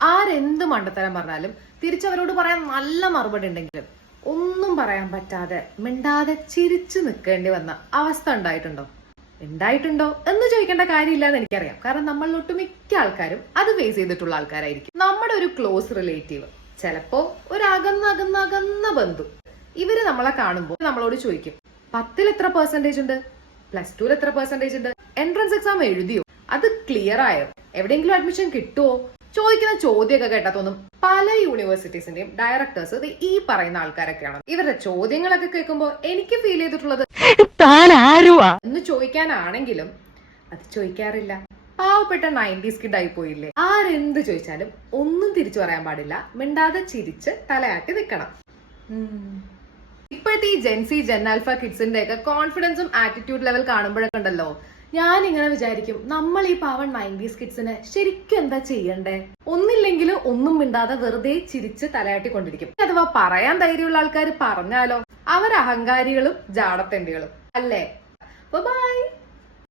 ആരെന്ത് മണ്ടത്തരം പറഞ്ഞാലും തിരിച്ചവരോട് പറയാൻ നല്ല മറുപടി ഉണ്ടെങ്കിലും ഒന്നും പറയാൻ പറ്റാതെ മിണ്ടാതെ ചിരിച്ചു നിൽക്കേണ്ടി വന്ന അവസ്ഥ ഉണ്ടായിട്ടുണ്ടോ എന്ന് ചോദിക്കേണ്ട കാര്യമില്ല എന്ന് എനിക്കറിയാം. കാരണം നമ്മളിൽ ഒട്ടുമിക്ക ആൾക്കാരും അത് ഫേസ് ചെയ്തിട്ടുള്ള ആൾക്കാരായിരിക്കും. നമ്മുടെ ഒരു ക്ലോസ് റിലേറ്റീവ്, ചിലപ്പോ ഒരു അകന്ന ബന്ധു, ഇവര് നമ്മളെ കാണുമ്പോൾ നമ്മളോട് ചോദിക്കും, 10ൽ എത്ര പെർസെന്റേജ് ഉണ്ട്, +2ൽ എത്ര പെർസെന്റേജ് ഉണ്ട്, എൻട്രൻസ് എക്സാം എഴുതിയോ, അത് ക്ലിയർ ആയോ, എവിടെയെങ്കിലും അഡ്മിഷൻ കിട്ടുമോ? ചോദിക്കുന്ന ചോദ്യമൊക്കെ കേട്ടാ തോന്നും പല യൂണിവേഴ്സിറ്റീസിന്റെയും ഡയറക്ടേഴ്സ് ഈ പറയുന്ന ആൾക്കാരൊക്കെയാണ്. ഇവരുടെ ചോദ്യങ്ങളൊക്കെ കേൾക്കുമ്പോൾ എനിക്ക് ഫീൽ ചെയ്തിട്ടുള്ളത് എന്ന് ചോദിക്കാനാണെങ്കിലും അത് ചോദിക്കാറില്ല. പാവപ്പെട്ട 90s കിഡ് ആയി പോയില്ലേ. ആരെന്ത് ചോദിച്ചാലും ഒന്നും തിരിച്ചു പറയാൻ പാടില്ല, മിണ്ടാതെ ചിരിച്ച് തലയാട്ടി നിൽക്കണം. ഇപ്പോഴത്തെ ഈ ജെൻസി ജെൻ ആൽഫ കിഡ്സിന്റെ ഒക്കെ കോൺഫിഡൻസും ആറ്റിറ്റ്യൂഡ് ലെവൽ കാണുമ്പോഴൊക്കെ ഉണ്ടല്ലോ, ഞാൻ ഇങ്ങനെ വിചാരിക്കും, നമ്മൾ ഈ പാവൻ 90s കിഡ്സിന് ശരിക്കും എന്താ ചെയ്യണ്ടേ? ഒന്നില്ലെങ്കിൽ ഒന്നും മിണ്ടാതെ വെറുതെ ചിരിച്ച് തലയാട്ടിക്കൊണ്ടിരിക്കും. അഥവാ പറയാൻ ധൈര്യമുള്ള ആൾക്കാർ പറഞ്ഞാലോ, അവർ അഹങ്കാരികളും ജാടത്തെണ്ടികളും അല്ലേ? ബൈ.